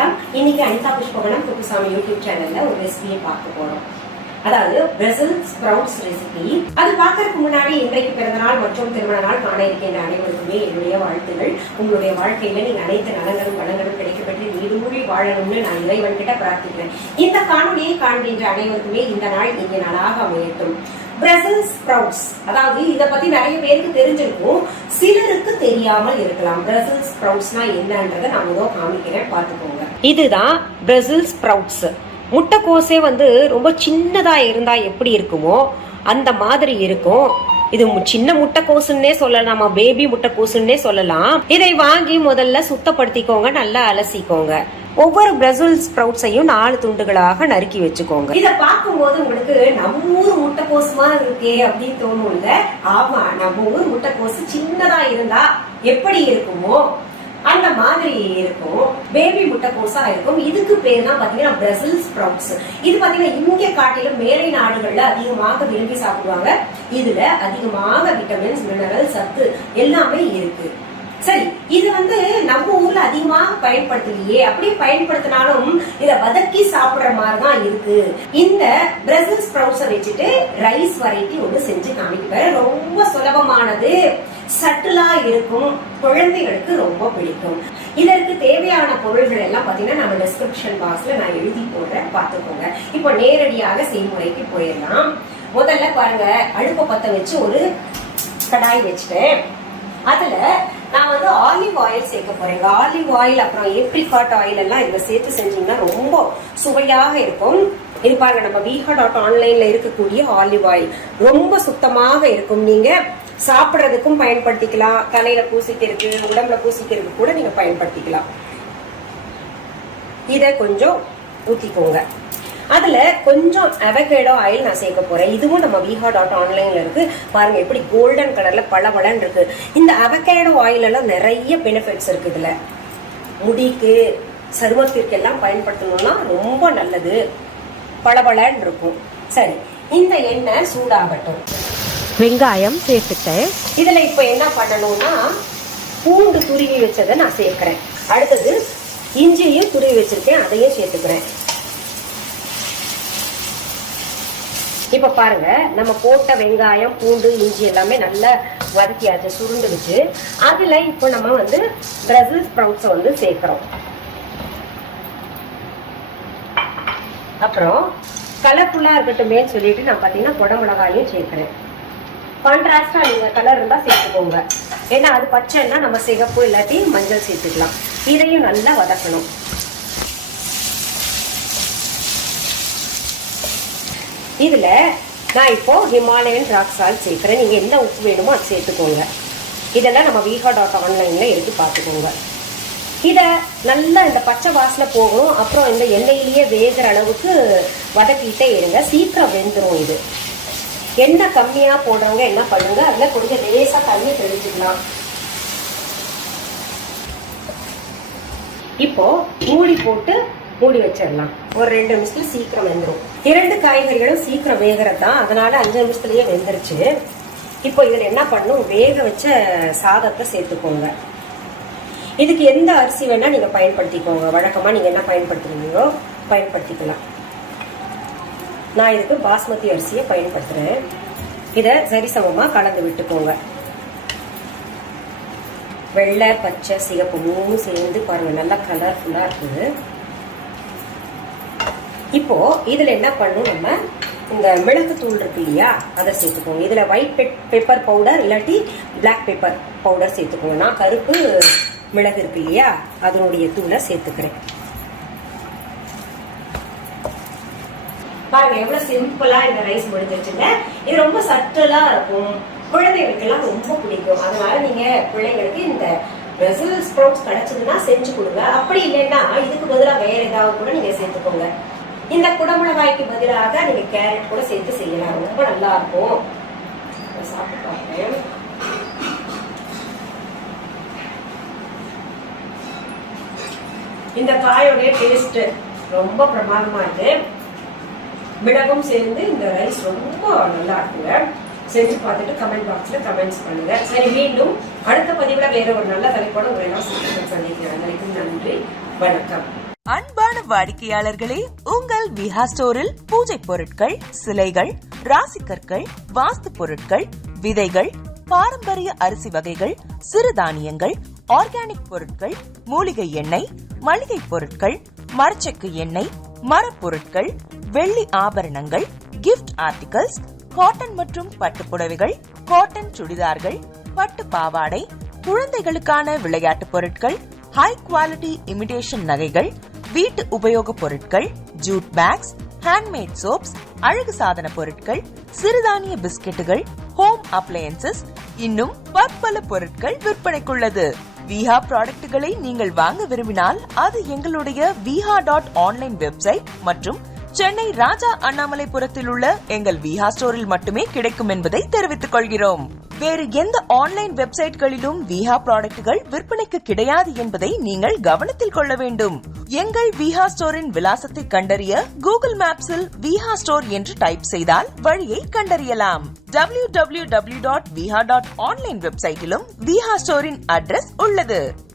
வணக்கம். இன்னைக்கு அனிதா புஷ்பகணம் குப்புசாமி யூடியூப் சேனல்ல ஒரு ரெசிபியை பார்க்க போறோம். அதாவது பிரசல் ஸ்ப்ரவுட்ஸ் ரெசிபி. அது பார்க்கறதுக்கு முன்னாடி இன்றைக்கு பிறந்த நாள் மற்றும் திருமண நாள் காண இருக்கின்ற அனைவருக்குமே என்னுடைய வாழ்த்துகள். உங்களுடைய வாழ்க்கையில நீங்க அனைத்து நலங்களும் வளங்களும் கிடைக்கப்பட்டு நீடூழி வாழணும்னு நான் இறைவன் கிட்ட பிரார்த்திக்கிறேன். இந்த காணொலியை காண்கின்ற அனைவருக்குமே இந்த நாள் இனிய நாளாக அமையட்டும். பிரசல் ஸ்ப்ரவுட்ஸ், அதாவது இத பத்தி நிறைய பேருக்கு தெரிஞ்சிருக்கும், சிலருக்கு தெரியாமல் இருக்கலாம். பிரசல் ஸ்ப்ரவுட்ஸ்னா என்னன்றதை நான் முதல் காமிக்கிறேன், பாத்துக்கோங்க. இதுதான் பிரசல் ஸ்ப்ரவுட்ஸ். முட்டைக்கோசே ரொம்ப சின்னதா இருந்தா எப்படி இருக்குமோ அந்த மாதிரி இருக்கும். இது சின்ன முட்டைக்கோசுன்னே சொல்லலாம், பேபி முட்டைக்கோசுன்னே சொல்லலாம். இதை வாங்கி முதல்ல சுத்தப்படுத்திக்கோங்க, நல்லா அலசிக்கோங்க. ஒவ்வொரு பிரசல் ஸ்ப்ரவுட்ஸையும் 4 துண்டுகளாக நறுக்கி வச்சுக்கோங்க. இத பார்க்கும்போது உங்களுக்கு நம்ம ஊர் முட்டைக்கோசுமா இருக்கே அப்படின்னு தோணும் இல்ல? ஆமா, நம்ம ஊர் முட்டைக்கோசு சின்னதா இருந்தா எப்படி இருக்குமோ அந்த மாதிரி இருக்கும். பேபி முட்டைக்கோசா இருக்கும். இதுக்கு பேர் தான் பாத்தீங்கன்னா பிரசல் ஸ்ப்ரவுட்ஸ். இது பாத்தீங்கன்னா இங்க காட்டிலும் மேலை நாடுகள்ல அதிகமாக விரும்பி சாப்பிடுவாங்க. இதுல அதிகமாக விட்டமின்ஸ், மினரல், சத்து எல்லாமே இருக்கு. சரி, இது நம்ம ஊர்ல அதிகமாக பயன்படுத்தலையே, அப்படியே பயன்படுத்தினாலும் இத வதக்கி சாப்பிடுற மாதிரிதான் இருக்கு. இந்த பிரசல் ஸ்ப்ரவுட்ஸை வச்சுட்டு ரைஸ் வெரைட்டி ஒண்ணு செஞ்சு காமிக்கிறேன். ரொம்ப சுலபமானது, சட்டிலா இருக்கும், குழந்தைகளுக்கு ரொம்ப பிடிக்கும். இதற்கு தேவையான பொருள்கள் எல்லாம் பாத்தீங்கன்னா நம்ம டிஸ்கிரிப்ஷன் பாக்ஸ்ல நான் எழுதி போடுறேன், பாத்துக்கோங்க. இப்போ நேரடியாக செய்முறைக்கு போயிடலாம். முதல்ல பாருங்க, அடுப்பை பத்த வச்சு ஒரு கடாய் வச்சுட்டேன். அதுல நான் ஆலிவ் ஆயில் சேர்க்க போறேன். ஆலிவ் ஆயில் அப்புறம் ஏப்ரிகாட் ஆயில் எல்லாம் இதுல சேர்த்து செஞ்சீங்கன்னா ரொம்ப சுவையாக இருக்கும். இது பாருங்க, நம்ம viha.online இருக்கக்கூடிய ஆலிவ் ஆயில் ரொம்ப சுத்தமாக இருக்கும். நீங்க சாப்பிடுறதுக்கும் பயன்படுத்திக்கலாம், தலையில பூசிக்கிறதுக்கு, உடம்புல பூசிக்கிறதுக்கு கூட நீங்க பயன்படுத்திக்கலாம். இத கொஞ்சம் ஊத்திக்கோங்க. அதுல கொஞ்சம் அவகேடோ ஆயில் நான் சேர்க்க போறேன். இதுவும் நம்ம viha.online இருக்கு. பாருங்க எப்படி கோல்டன் கலர்ல பளபளன்னு இருக்கு. இந்த அவகேடோ ஆயில் எல்லாம் நிறைய பெனிஃபிட்ஸ் இருக்கு. இதுல முடிக்கு, சருமத்திற்கு எல்லாம் பயன்படுத்தணும்னா ரொம்ப நல்லது, பளபளன்னு இருக்கும். சரி, இந்த எண்ணெய் சூடாகட்டும். வெங்காயம் சேர்த்துட்டேன். இதுல இப்ப என்ன பண்ணணும்னா பூண்டு துருவி வச்சதை நான் சேர்க்கிறேன். அடுத்தது இஞ்சியும் துருவி வச்சிருக்கேன், அதையும் சேர்த்துக்கிறேன். இப்ப பாருங்க, நம்ம போட்ட வெங்காயம், பூண்டு, இஞ்சி எல்லாமே நல்லா வதக்கியாச்சு, சுருண்டுச்சு. அதுல இப்ப நம்ம பிரசல் ஸ்ப்ரவுட்ஸை சேர்க்கிறோம். அப்புறம் கலர்ஃபுல்லா இருக்கட்டுமே சொல்லிட்டு நான் பாத்தீங்கன்னா குடமிளகாயும் சேர்க்கிறேன். கான்ட்ராஸ்டா நீங்க கலர் இருந்தா சேர்த்துக்கோங்க. ஏன்னா அது பச்சைன்னா நம்ம சிகப்பு இல்லாட்டி மஞ்சள் சேர்த்துக்கலாம். இதையும் நல்லா வதக்கணும். இதுல நான் இப்போ ஹிமாலயன் ராக் சால்ட் சேர்க்கிறேன். நீங்க எந்த உப்பு வேணுமோ அது சேர்த்துக்கோங்க. இதெல்லாம் நம்ம viha.online எடுத்து பார்த்துக்கோங்க. இத நல்லா இந்த பச்சை வாசனை போகும். அப்புறம் இந்த எண்ணெயிலேயே வேகிற அளவுக்கு வதக்கிட்டே இருங்க, சீக்கிரம் வெந்துடும். இது எண்ணெய் கம்மியா போடுறவங்க என்ன பண்ணுங்க, அதுல கொஞ்சம் லேசா தண்ணி தெளிச்சுக்கலாம். இப்போ மூடி போட்டு மூடி வச்சிடலாம். ஒரு 2 நிமிஷத்துல சீக்கிரம் வெந்துடும். 2 காய்கறிகளும் சீக்கிரம் வேகிறதா, அதனால 5 நிமிஷத்துலயே வெந்துருச்சு. இப்போ இதுல என்ன பண்ணும், வேக வச்ச சாதத்தை சேர்த்துக்கோங்க. இதுக்கு எந்த அரிசி வேணா நீங்க பயன்படுத்திக்கோங்க. வழக்கமா நீங்க என்ன பயன்படுத்துறீங்களோ பயன்படுத்திக்கலாம். நான் இதுக்கு பாஸ்மதி அரிசியை பயன்படுத்துறேன். இத சரிசமமா கலந்து விட்டுக்கோங்க. வெள்ளை, பச்சை, சிகப்பு 3 சேர்ந்து பாருங்க, நல்லா கலர்ஃபுல்லா இருக்குது. இப்போ இதுல என்ன பண்ணும், நம்ம இந்த மிளகு தூள் இருக்கு இல்லையா, அதை சேர்த்துக்கோங்க. இதுல ஒயிட் பெப்பர் பவுடர் இல்லாட்டி பிளாக் பெப்பர் பவுடர் சேர்த்துக்கோங்க. நான் கருப்பு மிளகு இருக்கு இல்லையா, அதனுடைய தூளை சேர்த்துக்கிறேன். பாருங்க எவ்வளவு சிம்பிளா இந்த ரைஸ் முடிஞ்சிருச்சுங்க. இது ரொம்ப சட்டலா இருக்கும், குழந்தைகளுக்கு எல்லாம் ரொம்ப பிடிக்கும். அதனால நீங்க பிள்ளைங்களுக்கு இந்த பிரசல் ஸ்ப்ரவுட்ஸ் கிடைச்சதுன்னா செஞ்சு கொடுங்க. அப்படி இல்லைன்னா இதுக்கு பதிலா வேற ஏதாவது கூட நீங்க சேர்த்துக்கோங்க. இந்த குடமிளகாய்க்கு பதிலாக நீங்க கேரட் கூட சேர்த்து செய்யலாம், ரொம்ப நல்லா இருக்கும். சாப்பிட்டு பார்ப்பேன். இந்த காயோடைய டேஸ்ட் ரொம்ப பிரமாதமா இருக்கு. மிளகும் சேர்ந்து இந்த ரைஸ் ரொம்ப நல்லா இருக்குங்க. செஞ்சு பார்த்துட்டு கமெண்ட் பாக்ஸ்ல கமெண்ட்ஸ் பண்ணுங்க. சரி, மீண்டும் அடுத்த பதிவுல வேற ஒரு நல்ல தலைப்போட உங்களை எல்லாம் சந்திக்கிறேன். நன்றி, வணக்கம். அன்பான வாடிக்கையாளர்களே, உங்கள் விஹா ஸ்டோரில் பூஜை பொருட்கள், சிலைகள், ராசிக்கற்கள், வாஸ்து பொருட்கள், விதைகள், பாரம்பரிய அரிசி வகைகள், சிறுதானியங்கள், ஆர்கானிக் பொருட்கள், மூலிகை எண்ணெய், மளிகை பொருட்கள், மரச்செக்கு எண்ணெய், மரப்பொருட்கள், வெள்ளி ஆபரணங்கள், கிஃப்ட் ஆர்டிகல்ஸ், காட்டன் மற்றும் பட்டு புடவைகள், காட்டன் சுடிதார்கள், பட்டு பாவாடை, குழந்தைகளுக்கான விளையாட்டு பொருட்கள், ஹை குவாலிட்டி இமிடேஷன் நகைகள், வீட்டு உபயோக பொருட்கள், ஜூட் பேக்ஸ், ஹேண்ட்மேட் சோப்ஸ், அழகு சாதன பொருட்கள், சிறுதானிய பிஸ்கெட்டுகள், ஹோம் அப்ளையன்சஸ், இன்னும் பற்பல பொருட்கள் விற்பனைக்குள்ளது. விஹா ப்ராடக்ட்களை நீங்கள் வாங்க விரும்பினால் அது எங்களுடைய viha.online வெப்சைட் மற்றும் சென்னை ராஜா அண்ணாமலைபுரத்தில் உள்ள எங்கள் விஹா ஸ்டோரில் மட்டுமே கிடைக்கும் என்பதை தெரிவித்துக் கொள்கிறோம். வேறு எந்த ஆன்லைன் வெப்சைட்களிலும் விஹா ப்ராடக்ட்கள் விற்பனைக்கு கிடையாது என்பதை நீங்கள் கவனத்தில் கொள்ள வேண்டும். எங்கள் விஹா ஸ்டோரின் விலாசத்தை கண்டறிய கூகுள் மேப்ஸில் விஹா ஸ்டோர் என்று டைப் செய்தால் வழியை கண்டறியலாம். www.viha.online வெப்சைட்டிலும் விஹா ஸ்டோரின் அட்ரஸ் உள்ளது.